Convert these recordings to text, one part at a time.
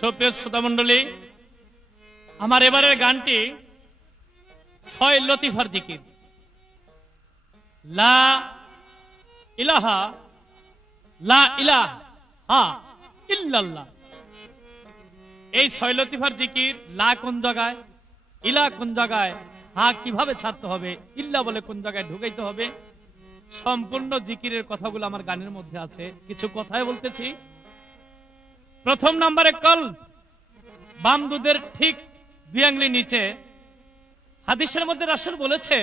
সুপ্রিয় শ্রোতা মণ্ডলী, আমার এবারের গানটি 6 লতিফার জিকির। লা ইলাহা লা ইলাহা ইল্লাল্লাহ। এই 6 লতিফার জিকির। লা কোন জায়গায়, ইলা কোন জায়গায়, হা কিভাবে ছাড়তে হবে, ইল্লা বলে কোন জায়গায় ঢুকাইতে হবে, সম্পূর্ণ জিকিরের কথাগুলো আমার গানের মধ্যে আছে। কিছু কথাই বলতেছি। প্রথম নম্বরে কল, বাম দুধের ঠিক 2 আঙ্গুলি নিচে। হাদিসের মধ্যে রাসূল বলেছে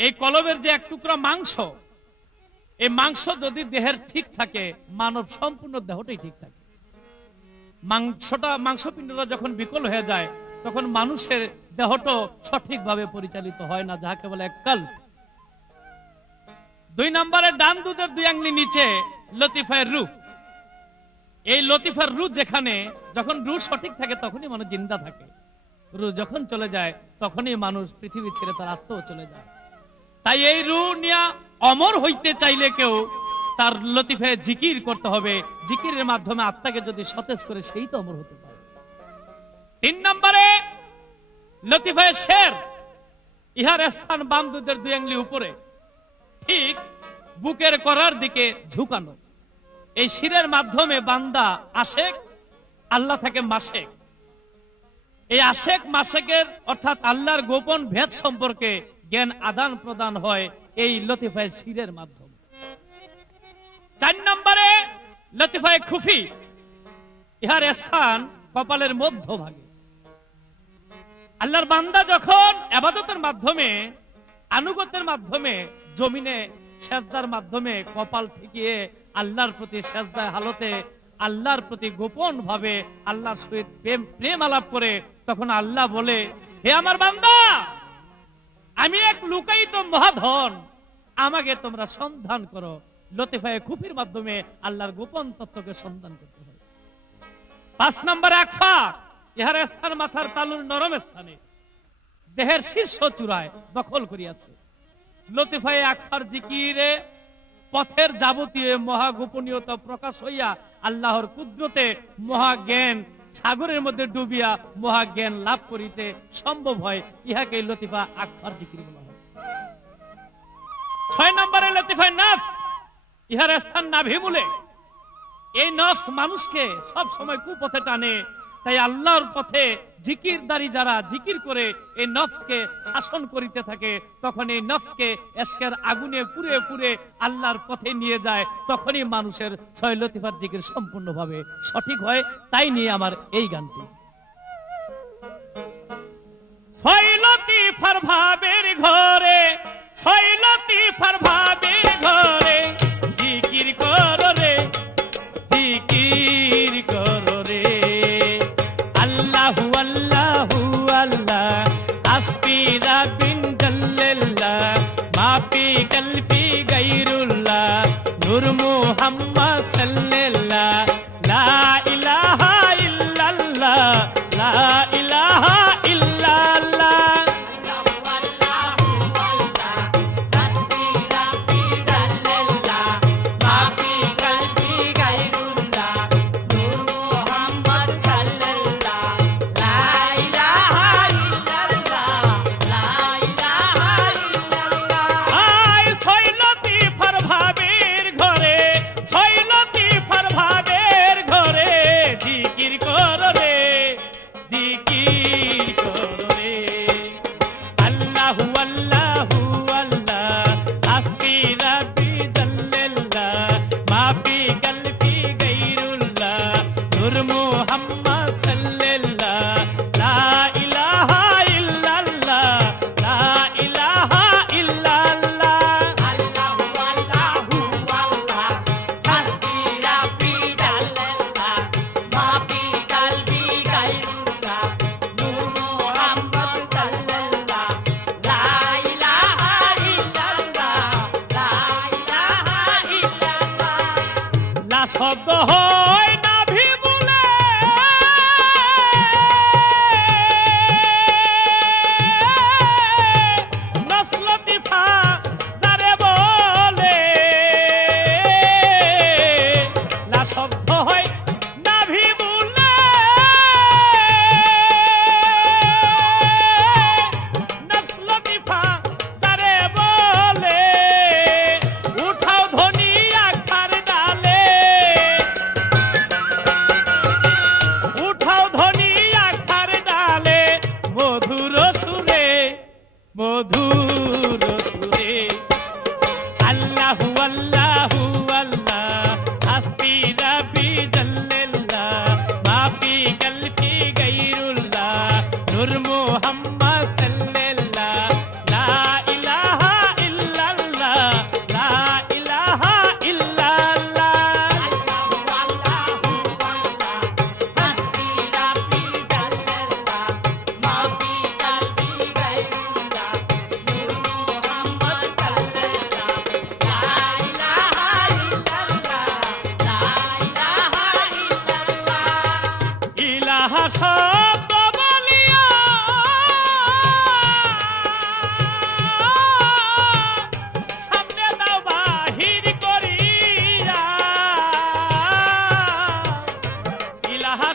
এই কলবের যে এক টুকরা মাংস, এই মাংস যদি দেহের ঠিক থাকে, মানব সম্পূর্ণ দেহটাই ঠিক থাকে। মাংসপিণ্ডটা যখন বিকল হয়ে যায়, তখন মানুষের দেহটা সঠিকভাবে পরিচালিত হয় না, যাকে বলে কল। 2 নম্বরে ডান দুধের 2 আঙ্গুলি নিচে লতিফায়ে রূহ। এই লতিফার রূহ যেখানে, যখন রূহ সঠিক থাকে তখনই মানুষ জিন্দা থাকে। রূহ যখন চলে যায় তখনই মানুষ পৃথিবী ছেড়ে তার আত্মাও চলে যায়। তাই এই রূহ নিয়ে অমর হইতে চাইলে কেউ তার লতিফায়ে জিকির করতে হবে। জিকিরের মাধ্যমে আত্মাকে যদি সতেজ করে, সেই তো অমর হতে পারে। 3 নম্বরে লতিফায়ে শের। ইহার স্থান বাম দুধের 2 আঙ্গুলি উপরে, ঠিক বুকের করার দিকে ঝুঁকানো। এই শিরের মাধ্যমে বান্দা আশেক, আল্লাহ থেকে মাসেক। এই আশেক মাসেকের অর্থাৎ আল্লাহর গোপন ভেদ সম্পর্কে জ্ঞান আদান প্রদান হয় এই লতিফায়ে শিরের মাধ্যমে। 4 নম্বরে লতিফায়ে খুফি। ইহার স্থান কপালের মধ্যভাগে। আল্লাহর বান্দা যখন ইবাদতের মাধ্যমে, আনুগত্যের মাধ্যমে, জমিনে সেজদার মাধ্যমে কপাল ঠেকিয়ে আল্লাহর প্রতি সেজদায় হালতে আল্লাহর প্রতি গোপন ভাবে আল্লাহর সহিত প্রেম আলাপ করে, তখন আল্লাহ বলে, হে আমার বান্দা, আমি এক লুকায়িত মহাধন, আমাকে তোমরা সন্ধান করো। লতিফায়ে খুফির মাধ্যমে আল্লাহর গোপন তত্ত্বকে সন্ধান করতে হবে। 5 নম্বরে আকফা। ইহার স্থান মাথার তালুর নরম স্থানে, দেহের শীর্ষ চূড়ায় দখল করিয়াছে। লতিফায়ে আকফার জিকিরে পথের যাবতীয় মহাগোপনীয়তা প্রকাশ হইয়া আল্লাহর কুদরতে মহাজ্ঞান সাগরের মধ্যে ডুবিয়া মহাজ্ঞান লাভ করিতে সম্ভব হয়। ইহাকে লতিফা আকফার জিকির বলা হয়। 6 নম্বরে লতিফায়ে নফস। ইহার স্থান নাভিমূলে। এই নফস মানুষকে সব সময় কুপথে টানে। তাই আল্লাহর পথে জিকিরদারি যারা জিকির করে এই নফসকে শাসন করিতে থাকে, তখন এই নফসকে এশকের আগুনে পুড়ে পুড়ে আল্লাহর পথে নিয়ে যায়। তখনই মানুষের 6 লতিফার জিকির সম্পূর্ণভাবে সঠিক হয়। তাই নিয়ে আমার এই গানটি। 6 লতিফার ভাবের ঘরে, 6 লতিফার ভাবের ঘরে জিকির করো রে, জিকির করো রে। আল্লাহু আল্লাহু আল্লাহ, আসফি রাবিন জাল্লাল্লাহ, মাফি কলবি গায়রুল্লাহ, নূর মুহাম্মদ সাল্লাল্লাহ, লা ইলাহা ইল্লাল্লাহ, লা ইলাহা ইল্লাল্লাহ। শব্দ হয় নাভি বলে শব্দ বলিয়া সামনে দাও বাহির করিয়া ইলাহা